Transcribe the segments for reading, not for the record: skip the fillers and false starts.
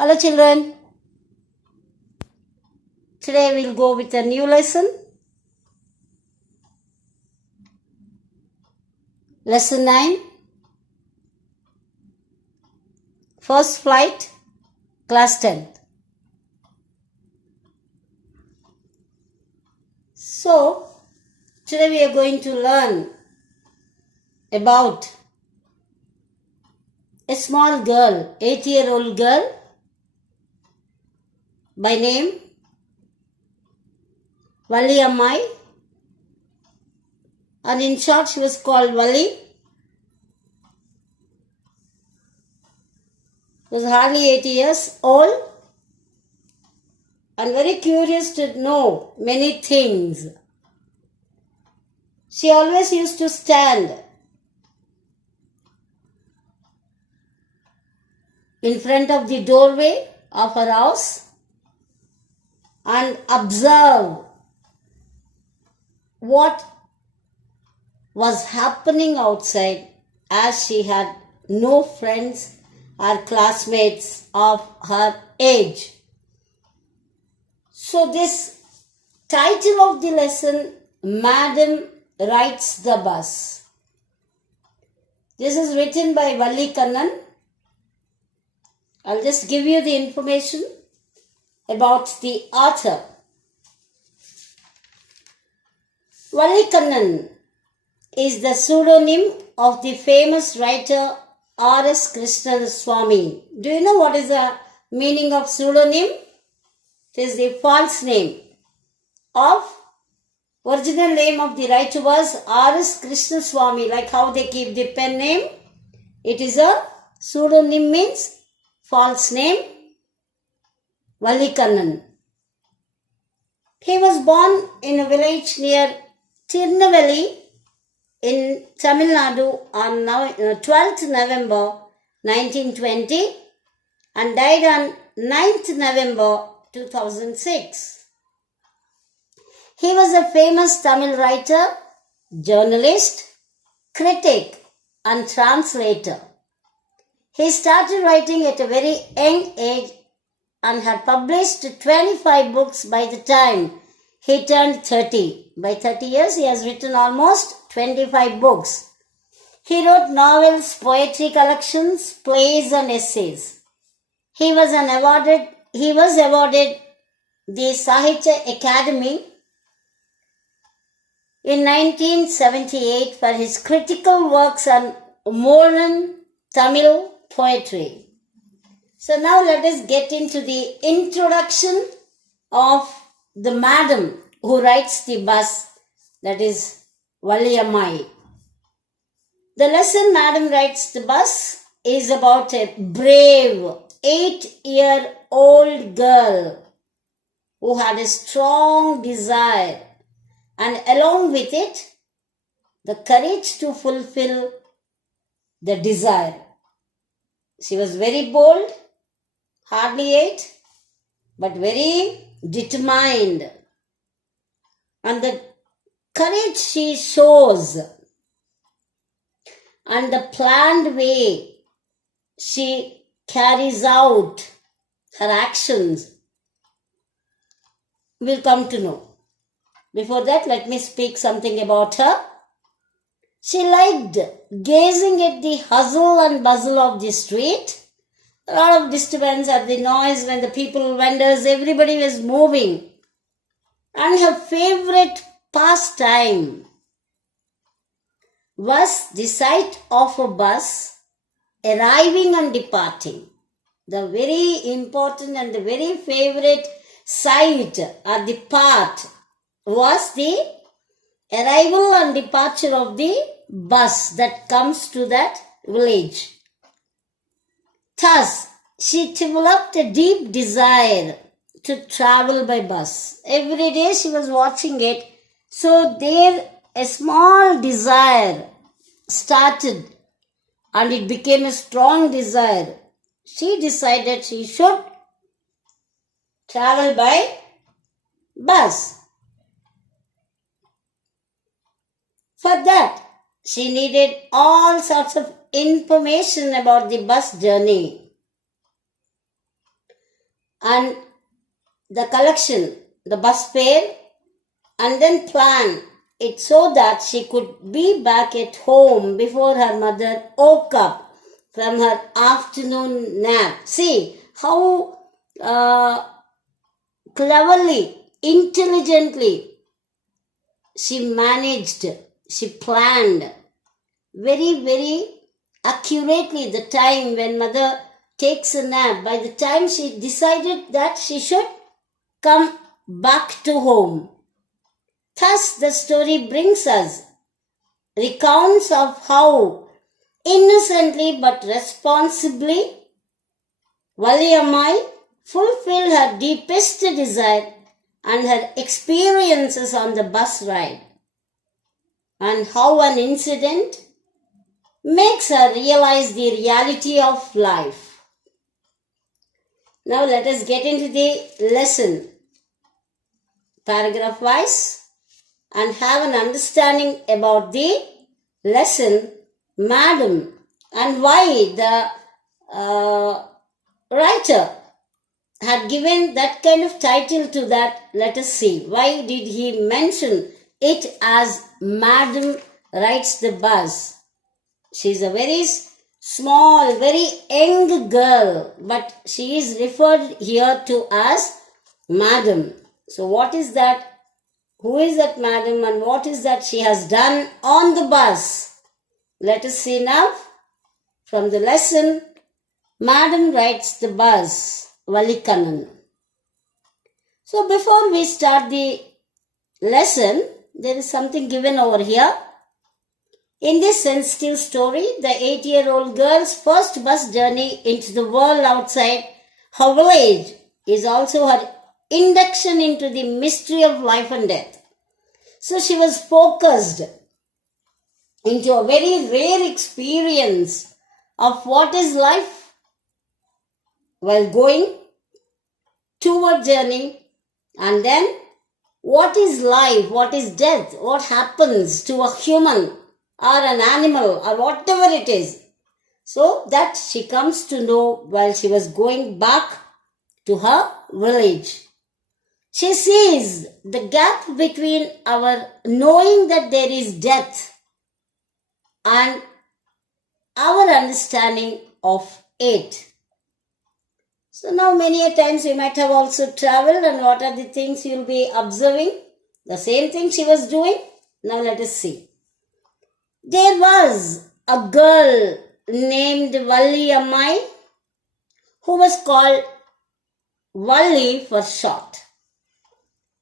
Hello children, today we'll go with a new lesson. Lesson 9, First Flight, class 10. So, today we are going to learn about a small girl, 8-year-old girl by name Vallikkannan, and in short she was called Valli. She was hardly 8 years old and very curious to know many things. She always used to stand in front of the doorway of her house and observe what was happening outside, as she had no friends or classmates of her age. So this title of the lesson, Madam Rides the Bus. This is written by Vallikkannan. I'll just give you the information about the author. Vallikkannan is the pseudonym of the famous writer R.S. Swami. Do you know what is the meaning of pseudonym? It is the false name of original name of the writer was R.S. Swami, like how they keep the pen name. It is a pseudonym, means false name, Vallikkannan. He was born in a village near Tirunelveli in Tamil Nadu on 12th November 1920 and died on 9th November 2006. He was a famous Tamil writer, journalist, critic and translator. He started writing at a very young age and had published 25 books by the time he turned 30. By 30 years, he has written almost 25 books. He wrote novels, poetry collections, plays and essays. He was awarded the Sahitya Academy in 1978 for his critical works on modern Tamil poetry. So now let us get into the introduction of the madam who rides the bus, that is Vallikkannan. The lesson Madam Rides the Bus is about a brave 8-year-old girl who had a strong desire and along with it the courage to fulfill the desire. She was very bold, hardly 8, but very determined. And the courage she shows and the planned way she carries out her actions we'll come to know. Before that, let me speak something about her. She liked gazing at the hustle and bustle of the street. A lot of disturbance at the noise when the people, vendors, everybody was moving. And her favorite pastime was the sight of a bus arriving and departing. The very important and the very favorite sight or the part was the arrival and departure of the bus that comes to that village. Thus, she developed a deep desire to travel by bus. Every day she was watching it. So there a small desire started and it became a strong desire. She decided she should travel by bus. For that, she needed all sorts of information about the bus journey. and the collection, the bus fare, and then plan it so that she could be back at home before her mother woke up from her afternoon nap. See how cleverly, intelligently she managed, she planned very, very accurately the time when mother takes a nap. By the time she decided that she should come back to home. Thus, the story brings us recounts of how innocently but responsibly Valliammai fulfilled her deepest desire and her experiences on the bus ride, and how an incident makes her realize the reality of life. Now let us get into the lesson, paragraph wise, and have an understanding about the lesson, Madam, and why the writer had given that kind of title to that. Let us see. Why did he mention it as Madam Rides the Bus? She's a very small, very young girl, but she is referred here to as Madam. So what is that? Who is that Madam, and what is that she has done on the bus? Let us see now from the lesson, Madam Rides the Bus, Vallikkannan. So before we start the lesson, there is something given over here. In this sensitive story, the 8-year-old girl's first bus journey into the world outside her village is also her induction into the mystery of life and death. So she was focused into a very rare experience of what is life while going toward journey, and then what is life, what is death, what happens to a human or an animal or whatever it is. So that she comes to know while she was going back to her village. She sees the gap between our knowing that there is death and our understanding of it. So now many a times you might have also traveled, and what are the things you will be observing? The same thing she was doing. Now let us see. There was a girl named Valliammai who was called Valli for short.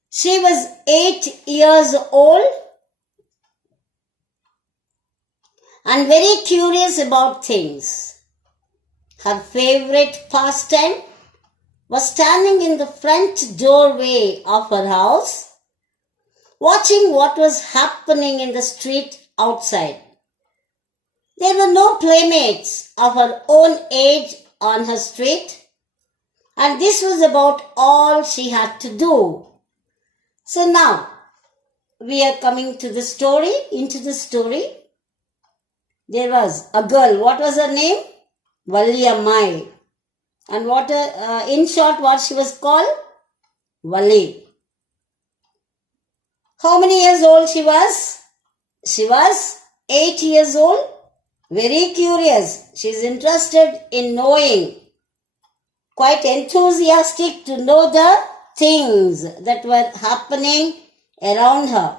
She was 8 years old and very curious about things. Her favorite pastime was standing in the front doorway of her house, watching what was happening in the street outside. There were no playmates of her own age on her street, and this was about all she had to do. So now, we are coming to the story, into the story. There was a girl. What was her name? Valliammai. And what, in short, what she was called? Valli. How many years old she was? She was 8 years old. Very curious. She is interested in knowing. Quite enthusiastic to know the things that were happening around her.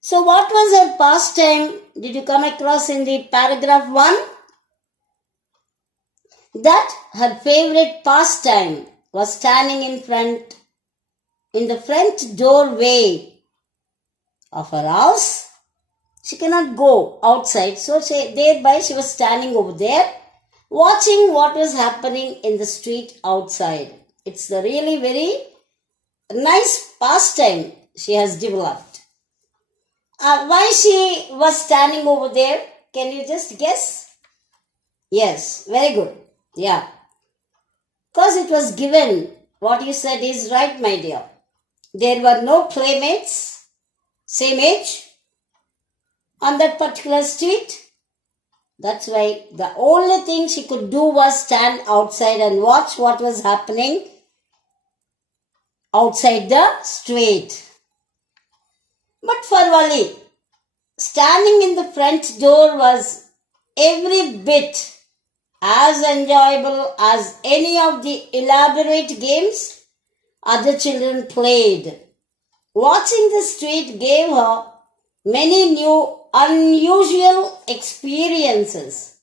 So what was her pastime? Did you come across in the paragraph 1? That her favorite pastime was standing in the front doorway of her house. She cannot go outside, so thereby she was standing over there, watching what was happening in the street outside. It's a really very nice pastime she has developed. Why she was standing over there? Can you just guess? Yes, very good. Yeah. Because it was given. What you said is right, my dear. There were no playmates, same age, on that particular street. That's why the only thing she could do was stand outside and watch what was happening outside the street. But for Valli, standing in the front door was every bit as enjoyable as any of the elaborate games other children played. Watching the street gave her many new, unusual experiences.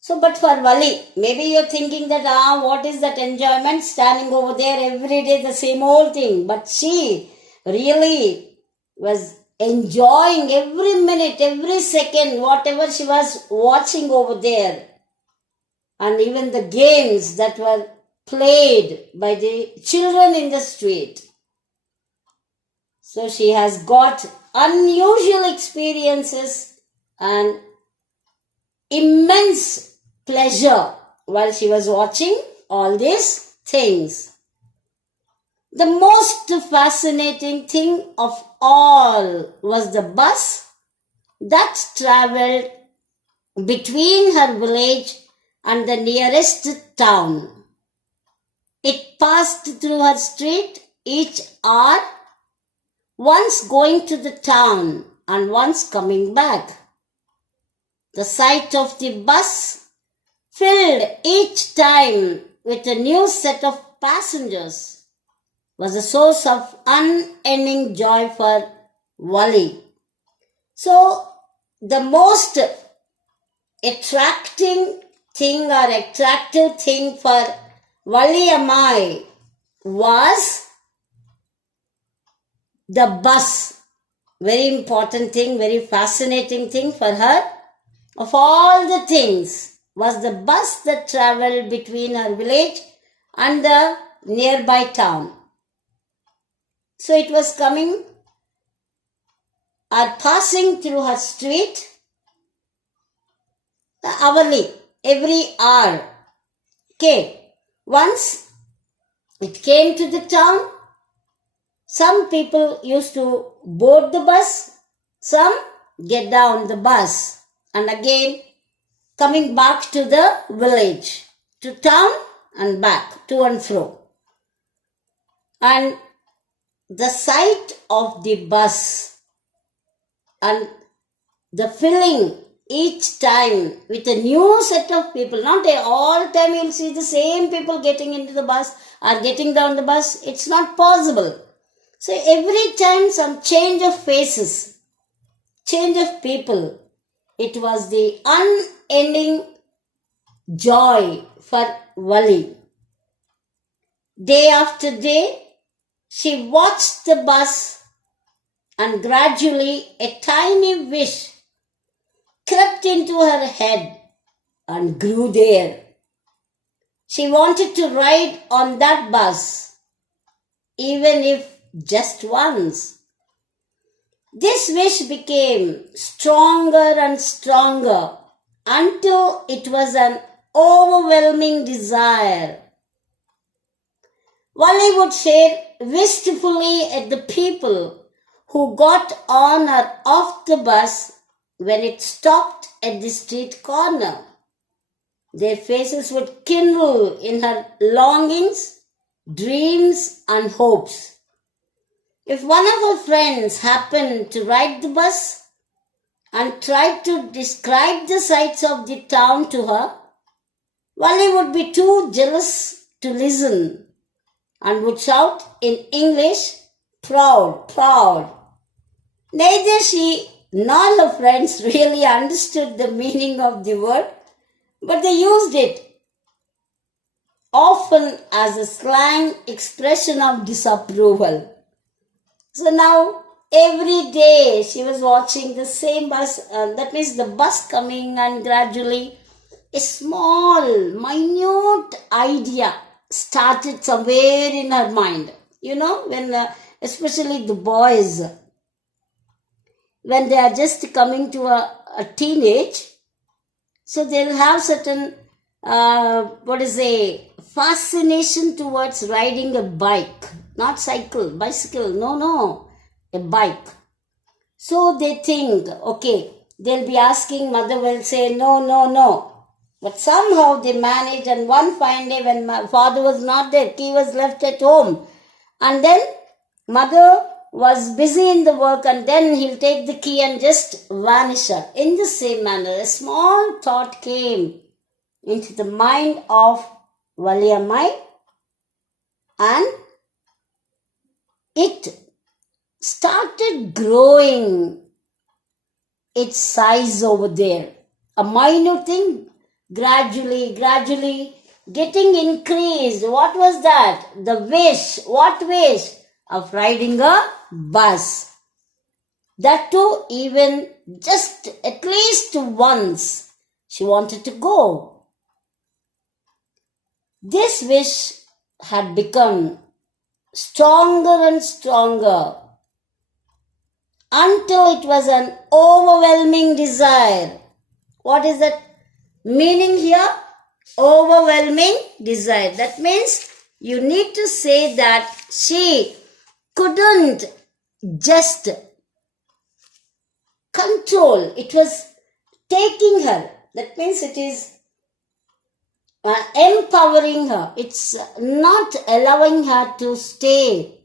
So, but for Valli, maybe you're thinking that, what is that enjoyment standing over there every day, the same old thing. But she really was enjoying every minute, every second, whatever she was watching over there. And even the games that were played by the children in the street. So she has got unusual experiences and immense pleasure while she was watching all these things. The most fascinating thing of all was the bus that traveled between her village and the nearest town. It passed through her street each hour, once going to the town and once coming back. The sight of the bus filled each time with a new set of passengers was a source of unending joy for Valli. So, the most attractive thing for Valli Ammai was the bus. Very important thing, very fascinating thing for her. Of all the things was the bus that traveled between her village and the nearby town. So it was coming or passing through her street hourly, every hour. Okay, once it came to the town, some people used to board the bus, some get down the bus and again coming back to the village, to town and back, to and fro. And the sight of the bus and the filling each time with a new set of people, not all the time you'll see the same people getting into the bus or getting down the bus. It's not possible. So every time some change of faces, change of people. It was the unending joy for Valli. Day after day, she watched the bus and gradually a tiny wish crept into her head and grew there. She wanted to ride on that bus, even if just once. This wish became stronger and stronger until it was an overwhelming desire. Valli would stare wistfully at the people who got on or off the bus when it stopped at the street corner. Their faces would kindle in her longings, dreams, and hopes. If one of her friends happened to ride the bus and tried to describe the sights of the town to her, Valli would be too jealous to listen and would shout in English, "Proud, proud." Neither she nor her friends really understood the meaning of the word, but they used it often as a slang expression of disapproval. So now every day she was watching the same bus, that means the bus coming, and gradually a small, minute idea started somewhere in her mind. You know, when especially the boys, when they are just coming to a teenage, so they'll have certain, fascination towards riding a bike. Not bicycle, no, a bike. So they think, okay, they'll be asking, mother will say, no. But somehow they managed, and one fine day when my father was not there, he was left at home. And then mother was busy in the work, and then he'll take the key and just vanish out. In the same manner, a small thought came into the mind of Valliammai, and it started growing its size over there. A minute thing, gradually getting increased. What was that? The wish. What wish? Of riding a bus. That too, even just at least once, she wanted to go. This wish had become stronger and stronger until it was an overwhelming desire. What is that meaning here? Overwhelming desire. That means you need to say that she couldn't just control. It was taking her. That means it is empowering her. It's not allowing her to stay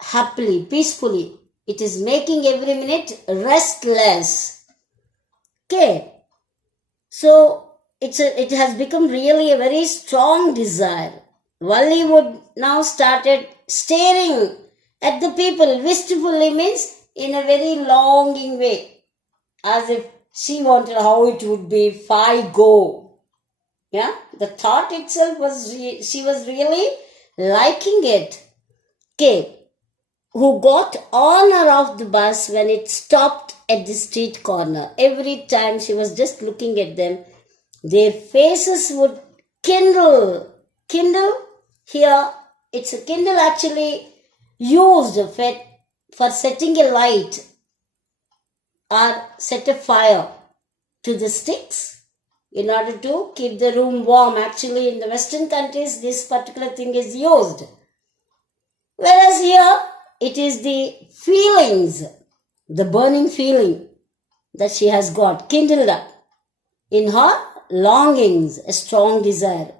happily, peacefully. It is making every minute restless. Okay. So it has become really a very strong desire. Valli would now started staring at the people wistfully, means in a very longing way, as if she wanted how it would be if I go. Yeah, the thought itself was, she was really liking it. Okay. Who got on or off the bus when it stopped at the street corner. Every time she was just looking at them, their faces would kindle. Kindle, here, it's a kindle actually used for setting a light or set a fire to the sticks in order to keep the room warm. Actually, in the Western countries, this particular thing is used. Whereas here, it is the feelings, the burning feeling that she has got kindled up in her longings, a strong desire,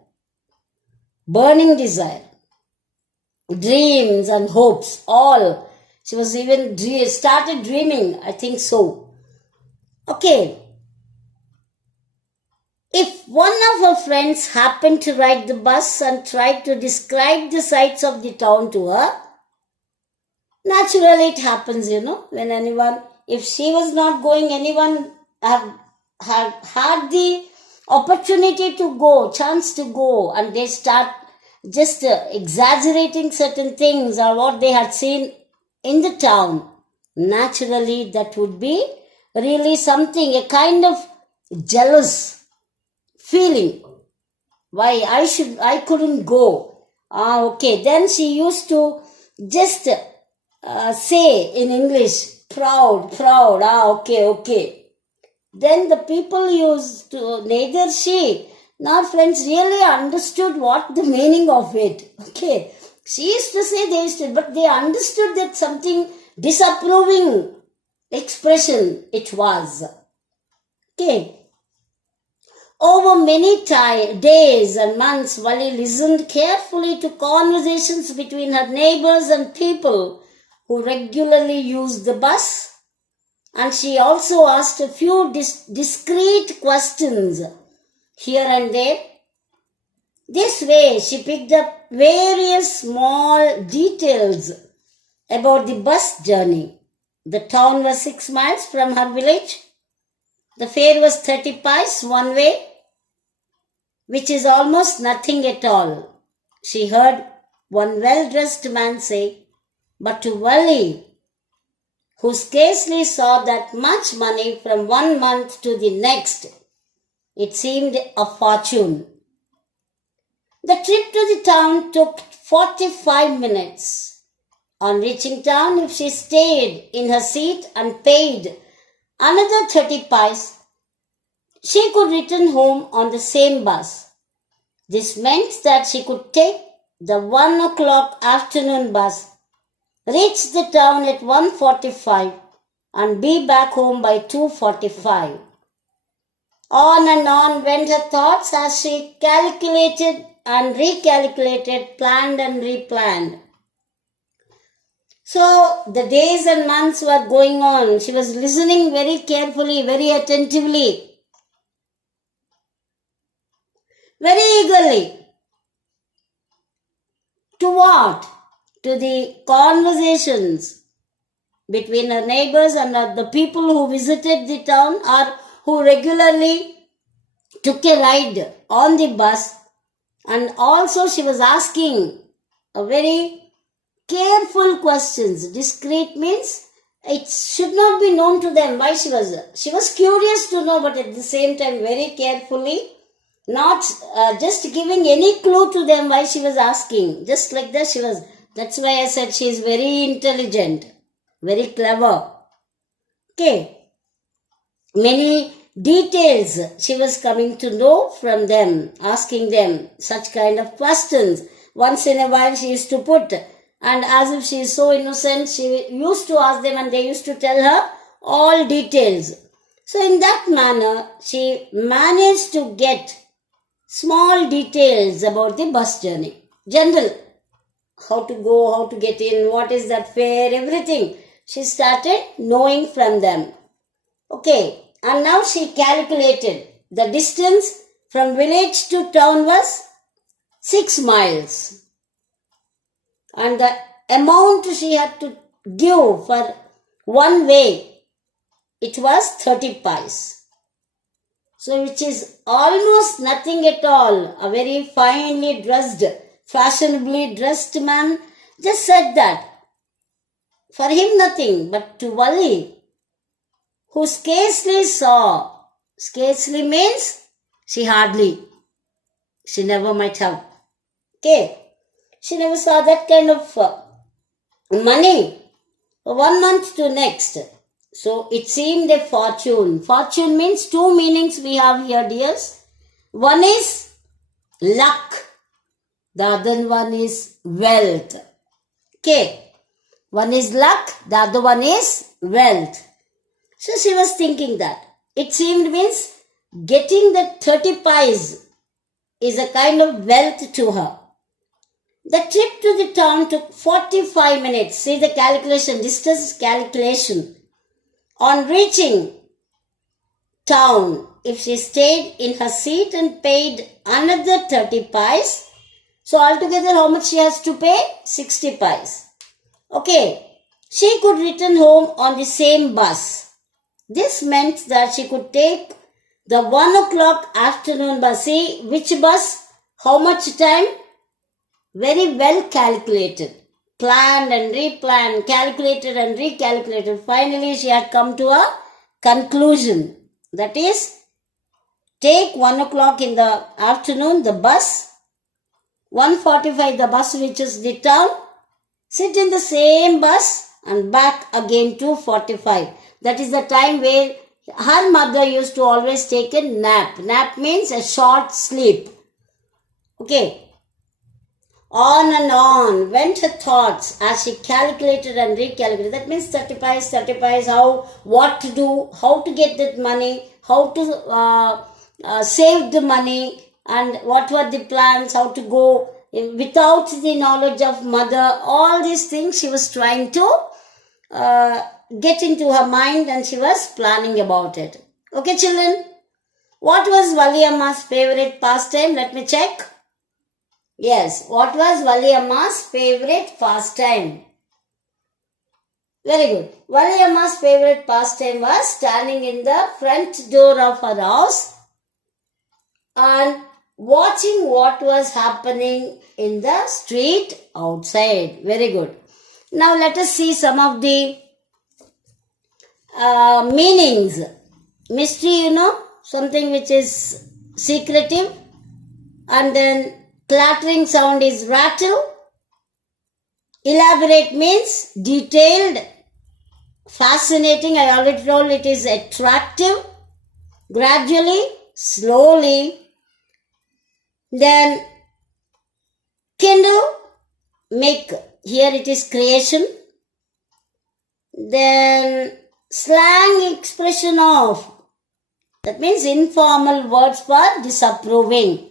burning desire, dreams and hopes, all. She was even started dreaming, I think so. Okay. If one of her friends happened to ride the bus and tried to describe the sights of the town to her, naturally, it happens, when anyone, if she was not going, anyone had the opportunity to go, chance to go, and they start just exaggerating certain things or what they had seen in the town. Naturally, that would be really something, a kind of jealous feeling. Why I couldn't go. Okay. Then she used to just say in English, proud, okay. Then the people used to, neither she nor friends really understood what the meaning of it. Okay. She used to say they used to, but they understood that something disapproving expression it was. Okay. Over many days and months, Valli listened carefully to conversations between her neighbors and people who regularly used the bus, and she also asked a few discreet questions here and there. This way, she picked up various small details about the bus journey. The town was 6 miles from her village. The fare was 30 paise one way, which is almost nothing at all. She heard one well-dressed man say, but to Valli, who scarcely saw that much money from 1 month to the next, it seemed a fortune. The trip to the town took 45 minutes. On reaching town, if she stayed in her seat and paid another 30 paise, she could return home on the same bus. This meant that she could take the 1 o'clock afternoon bus, reach the town at 1:45 and be back home by 2:45. On and on went her thoughts as she calculated and recalculated, planned and replanned. So the days and months were going on. She was listening very carefully, very attentively, very eagerly. To what? To the conversations between her neighbors and the people who visited the town or who regularly took a ride on the bus. And also she was asking a very careful questions. Discreet means it should not be known to them why she was curious to know, but at the same time very carefully, not just giving any clue to them why she was asking. Just like that she was. That's why I said she is very intelligent, very clever. Okay. Many details she was coming to know from them, asking them such kind of questions. Once in a while she used to put, and as if she is so innocent, she used to ask them and they used to tell her all details. So in that manner, she managed to get small details about the bus journey. General, how to go, how to get in, what is that fare, everything. She started knowing from them. Okay, and now she calculated the distance from village to town was 6 miles. And the amount she had to give for one way, it was 30 pies. So which is almost nothing at all. A very finely dressed, fashionably dressed man just said that. For him nothing, but to Valli, who scarcely saw, scarcely means she never might have. Okay, she never saw that kind of money 1 month to next. So it seemed a fortune. Fortune means two meanings we have here, dears. One is luck. The other one is wealth. Okay. One is luck. The other one is wealth. So she was thinking that. It seemed means getting the 30 pies is a kind of wealth to her. The trip to the town took 45 minutes. See the calculation, distance calculation. On reaching town, if she stayed in her seat and paid another 30 pies, so altogether how much she has to pay? 60 pies. Okay, she could return home on the same bus. This meant that she could take the 1 o'clock afternoon bus. See which bus, how much time? Very well calculated. Planned and replanned, calculated and recalculated. Finally, she had come to a conclusion. That is, take 1 o'clock in the afternoon, the bus. 1:45, the bus reaches the town. Sit in the same bus and back again 2:45. That is the time where her mother used to always take a nap. Nap means a short sleep. Okay. On went her thoughts as she calculated and recalculated. That means 30 pies, what to do, how to get that money, how to save the money, and what were the plans, how to go without the knowledge of mother. All these things she was trying to get into her mind and she was planning about it. Okay, children, what was Valliamma's favorite pastime? Let me check. Yes, what was Valliamma's favorite pastime? Very good. Valliamma's favorite pastime was standing in the front door of her house and watching what was happening in the street outside. Very good. Now let us see some of the meanings. Mystery, something which is secretive, and then clattering sound is rattle. Elaborate means detailed. Fascinating, I already told it is attractive. Gradually, slowly. Then kindle, make. Here it is creation. Then slang expression of. That means informal words for disapproving.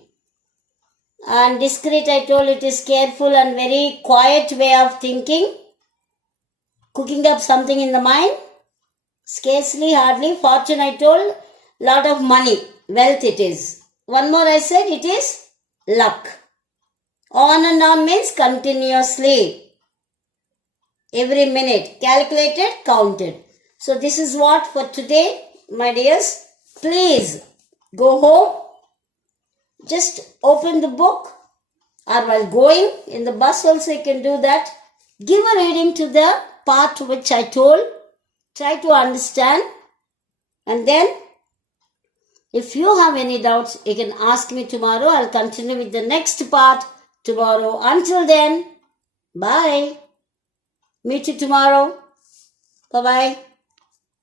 And discreet, I told it is careful and very quiet way of thinking. cooking up something in the mind? Scarcely, hardly. Fortune, I told. Lot of money. Wealth it is. One more I said, it is luck. On and on means continuously. Every minute. Calculated, counted. So this is what for today, my dears. Please go home. Just open the book, or while going in the bus also you can do that. Give a reading to the part which I told. Try to understand. And then if you have any doubts, you can ask me tomorrow. I'll continue with the next part tomorrow. Until then, bye. Meet you tomorrow. Bye-bye.